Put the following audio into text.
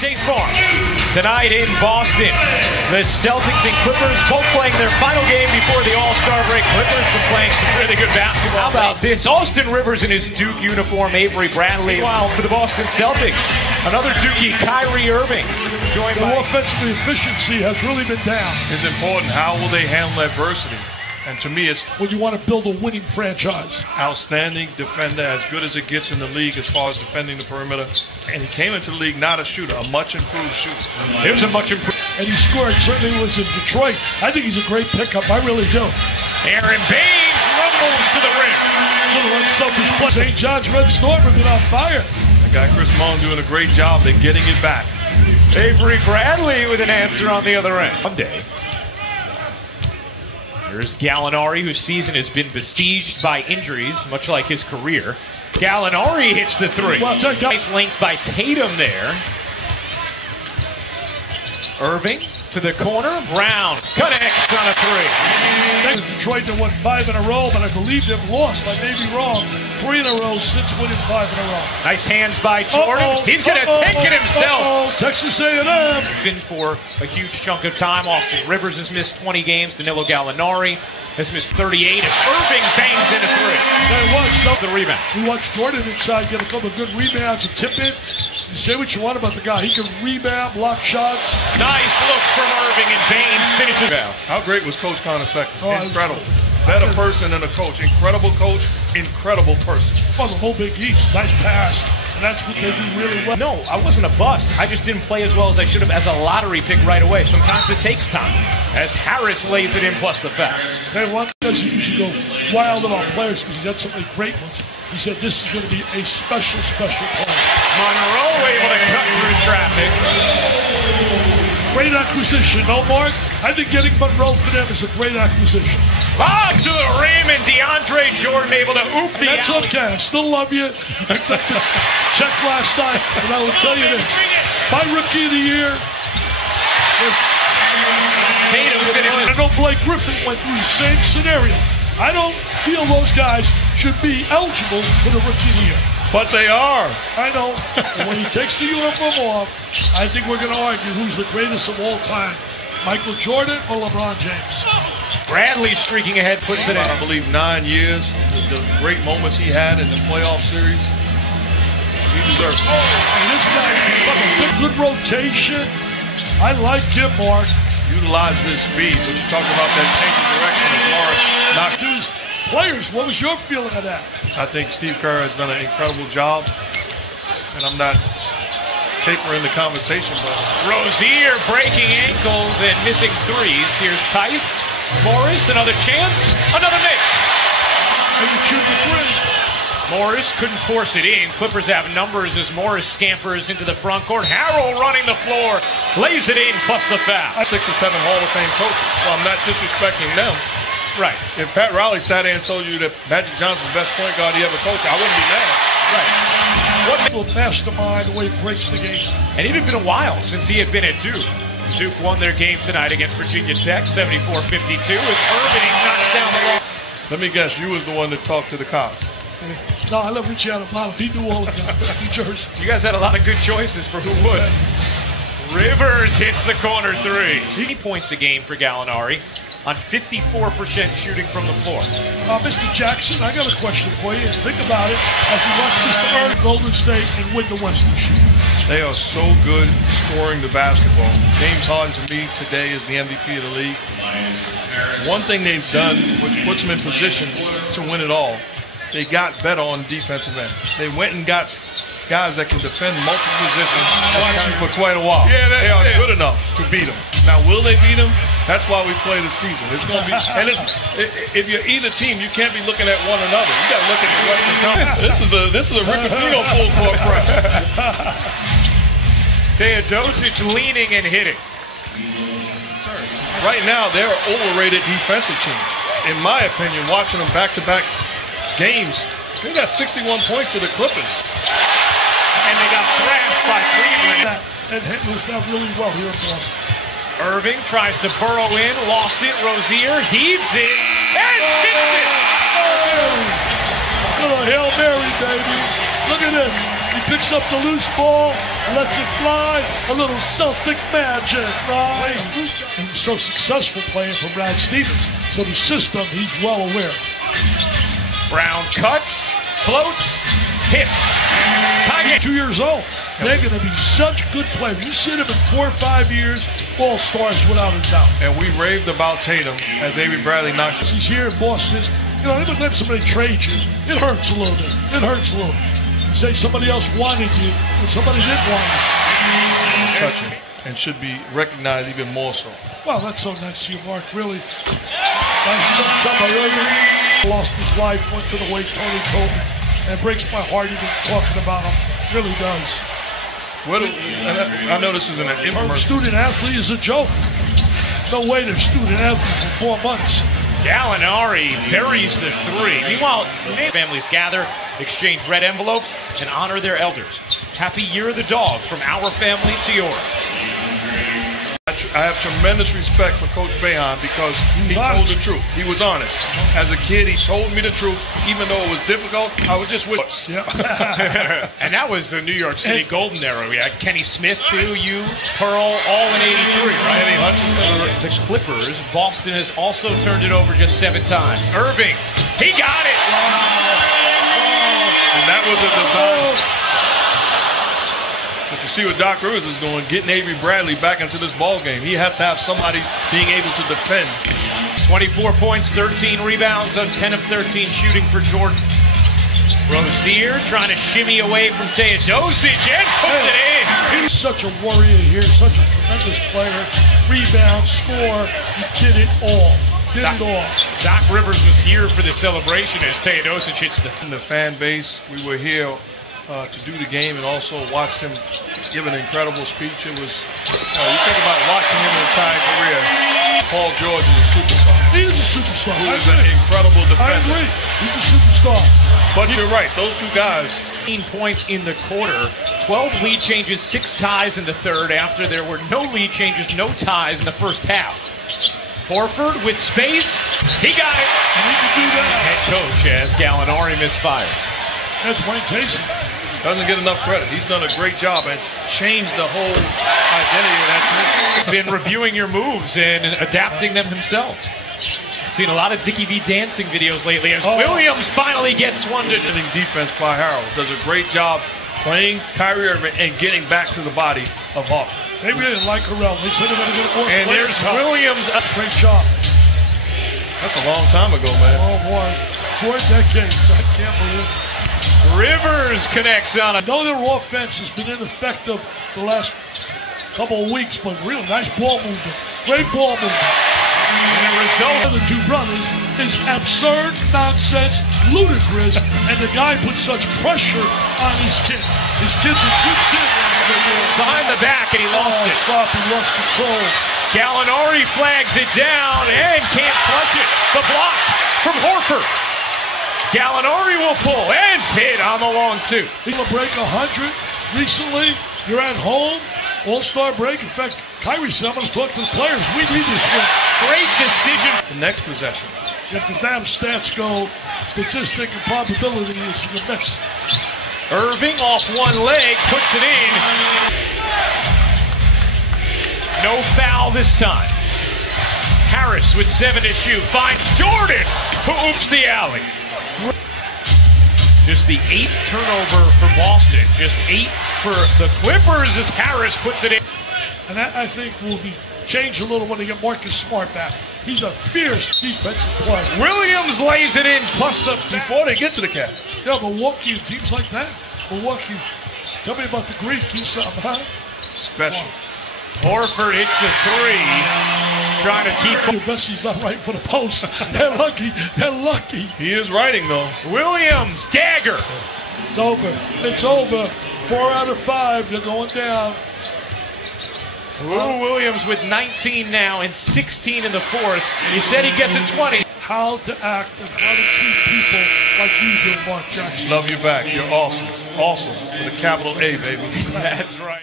State Farm. Tonight in Boston, the Celtics and Clippers both playing their final game before the All-Star break. Clippers been playing some really good basketball. How about this? Austin Rivers in his Duke uniform, Avery Bradley. Meanwhile, for the Boston Celtics, another Dookie, Kyrie Irving. Joined by offensive efficiency has really been down. It's important. How will they handle adversity? And to me, it's when you want to build a winning franchise. Outstanding defender, as good as it gets in the league as far as defending the perimeter. And he came into the league not a shooter, a much improved shooter. It was a much improved. And he scored. Certainly was in Detroit. I think he's a great pickup. I really do. Aaron Baines rumbles to the rim. Little unselfish play. St. John's Red Storm have been on fire. That guy Chris Mullen doing a great job at getting it back. Avery Bradley with an answer on the other end. Monday. Here's Gallinari, whose season has been besieged by injuries, much like his career. Gallinari hits the three. Well, nice length by Tatum there. Irving to the corner. Brown connects on a three. Detroit have won 5 in a row, but I believe they've lost. I may be wrong. 3 in a row since winning 5 in a row. Nice hands by Jordan. He's going to take it himself. Texas A&M. Been for a huge chunk of time. Austin Rivers has missed 20 games. Danilo Gallinari has missed 38 as Irving bangs in a three. The rebound. We watched Jordan inside get a couple of good rebounds and tip in. You say what you want about the guy. He can rebound, block shots. Nice look from Irving, and Baines finishes. How great was Coach Connor's second? Oh, incredible. Better person than a coach. Incredible coach, incredible person. Oh, the whole Big East. Nice pass. And that's what they do really well. No, I wasn't a bust. I just didn't play as well as I should have as a lottery pick right away. Sometimes it takes time. As Harris lays it in plus the foul. Hey, one does you should go wild about players because he's got so many great ones. He said this is going to be a special player. Monroe able to cut through traffic. Great acquisition, no, Mark? I think getting Monroe for them is a great acquisition. Lob to the rim, and DeAndre Jordan able to oop the That's alley. okay. I still love you. Check last night, and I will tell you this. My rookie of the year. Tatum finishes. I know Blake Griffin went through the same scenario. I don't feel those guys should be eligible for the rookie of the year. But they are. I know. And when he takes the uniform off, I think we're going to argue who's the greatest of all time, Michael Jordan or LeBron James. Bradley streaking ahead, puts it in. I believe 9 years, the great moments he had in the playoff series. He deserves it. And this guy, good rotation. I like him, Mark. Utilize his speed. When you talk about that change of direction as Morris not to his players, what was your feeling of that? I think Steve Kerr has done an incredible job, and I'm not tapering the conversation, but Rozier breaking ankles and missing threes. Here's Tice. Morris, another chance, another miss. And you shoot the three. Morris couldn't force it in. Clippers have numbers as Morris scampers into the front court. Harrell running the floor, lays it in, plus the foul. 6 or 7 Hall of Fame coaches. Well, I'm not disrespecting them. Right. If Pat Riley sat there and told you that Magic Johnson's the best point guard he ever coached, I wouldn't be mad. Right. What mastermind the way he breaks the game. And it had been a while since he had been at Duke. Duke won their game tonight against Virginia Tech, 74-52, as Irving knocks down the ball. Let me guess, you was the one that talked to the cops. No, I love Richie out of bottom. He knew all the guys. New Jersey. You guys had a lot of good choices for who would. Rivers hits the corner three. 3 points a game for Gallinari on 54% shooting from the floor. Mr. Jackson, I got a question for you. Think about it as you watch Mr. Earn Golden State and win the West this year. They are so good scoring the basketball. James Harden, to me, today is the MVP of the league. One thing they've done, which puts them in position to win it all, they got better on defensive end. They went and got guys that can defend multiple positions for quite a while. Yeah, they are good enough to beat them. Now, will they beat them? That's why we play the season. It's going to be, and if you're either team, you can't be looking at one another. You got to look at the Western Conference. This is a Rick Pitino full court press. Teodosic leaning and hitting. Right now, they're an overrated defensive team. In my opinion, watching them back-to-back games, they got 61 points to the Clippers. And they got thrashed by Cleveland. And Hitler's not really well here in Boston. Irving tries to burrow in, lost it. Rozier heaves it and hits it. Little Hail Mary, baby. Look at this. He picks up the loose ball, lets it fly. A little Celtic magic, right? And was so successful playing for Brad Stevens. So the system, he's well aware. Brown cuts, floats, hits. 2 years old. They're going to be such good players. You see them in 4 or 5 years, all-stars without a doubt. And we raved about Tatum as Avery Bradley knocks. He's here in Boston. You know, every time somebody trades you, it hurts a little bit. It hurts a little. You say somebody else wanted you, and somebody didn't want you. Touch it, and should be recognized even more so. Well, that's so nice of you, Mark. Really nice shot by Irving. Lost his life, went to the way Tony Coleman. And it breaks my heart even talking about him. It really does. I know this isn't an infomercial. Student athlete is a joke. No way they're student athletes for 4 months. Gallinari buries the three. Meanwhile, families gather, exchange red envelopes, and honor their elders. Happy Year of the Dog from our family to yours. I have tremendous respect for Coach Boeheim because he told the truth. He was honest. As a kid, he told me the truth. Even though it was difficult, I was just with us. Yeah. And that was the New York City Golden Era. We had Kenny Smith, too, you, Pearl, all in 83, right? Eddie Hutchinson. The Clippers, Boston has also turned it over just 7 times. Irving, he got it! And that was a design. But you see what Doc Rivers is doing, getting Avery Bradley back into this ball game. He has to have somebody being able to defend. 24 points, 13 rebounds on 10 of 13 shooting for Jordan. Rozier trying to shimmy away from Teodosic and puts it in. He's such a warrior here, such a tremendous player. Rebound, score, he did it all. Did it all. Doc Rivers was here for the celebration as Teodosic hits the fan base. We were here to do the game and also watched him give an incredible speech. It was, you think about watching him in entire career. Paul George is a superstar. He is a superstar. He is an incredible defender. I agree. He's a superstar. But you're right, those two guys. 15 points in the quarter, 12 lead changes, 6 ties in the third after there were no lead changes, no ties in the first half. Horford with space, he got it. And he can do that. Head coach as Gallinari misfires. That's Wayne Casey. Doesn't get enough credit. He's done a great job and changed the whole identity of that team. Been reviewing your moves and adapting them himself. Seen a lot of Dickie V dancing videos lately as Williams finally gets one to defense by Harold. Does a great job playing Kyrie Irving and getting back to the body of Hawk. They really like Harrell. They said they're going to get more. And there's Williams. Great job. That's a long time ago, man. Oh, boy. 4 decades. I can't believe it. Rivers connects on it. I know their offense has been ineffective the last couple of weeks, but real nice ball movement. Great ball movement. And the result of the 2 brothers is absurd, nonsense, ludicrous, and the guy puts such pressure on his kid. His kid's a good kid. Behind the back, and he lost it. Stop, he lost control. Gallinari flags it down and can't flush it. The block from Horford. Gallinari will pull and hit on the long 2. He's going to break 100 recently. You're at home. All-star break. In fact, Kyrie said, I'm going to talk to the players. We need this win. Great decision. The next possession. If the damn stats go, statistic and probability is the next. Irving off one leg, puts it in. No foul this time. Harris with 7 to shoot. Finds Jordan, who oops the alley. Just the 8th turnover for Boston. Just 8 for the Clippers as Harris puts it in. And that, I think, will be changed a little when they get Marcus Smart back. He's a fierce defensive player. Williams lays it in, plus the... Before they get to the Cavs. Yeah, Milwaukee and teams like that. Milwaukee. Tell me about the Greek. He's something, huh? Special. Horford hits the 3. Trying to keep... Vessi's not right for the post. They're lucky. They're lucky. He is writing, though. Williams, dagger. It's over. It's over. 4 out of 5. They're going down. Lou Williams with 19 now and 16 in the 4th. He said he gets to 20. How to act and how to treat people like you do, Mark Jackson. Love you back. You're awesome. Awesome. With a capital A, baby. That's right.